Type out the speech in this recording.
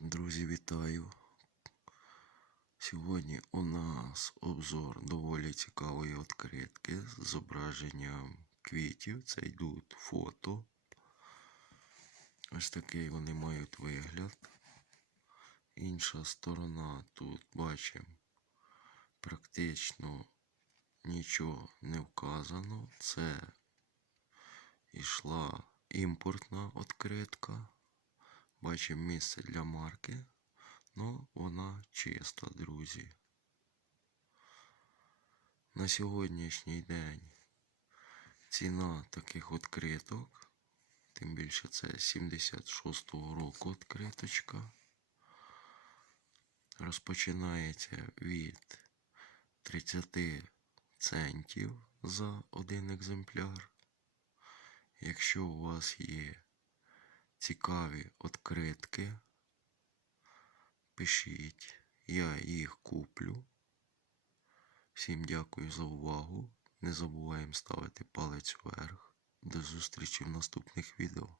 Друзі, вітаю! Сьогодні у нас обзор доволі цікавої відкритки з зображенням квітів. Це йдуть фото. Ось такий вони мають вигляд. Інша сторона тут бачимо практично нічого не вказано. Це йшла імпортна відкритка. Бачимо місце для марки, але вона чиста, друзі. На сьогоднішній день ціна таких відкриток, тим більше це 76-го року відкриточка, розпочинається від 30 центів за один екземпляр. Якщо у вас є цікаві відкритки. Пишіть, я їх куплю. Всім дякую за увагу. Не забуваємо ставити палець вверх. До зустрічі в наступних відео.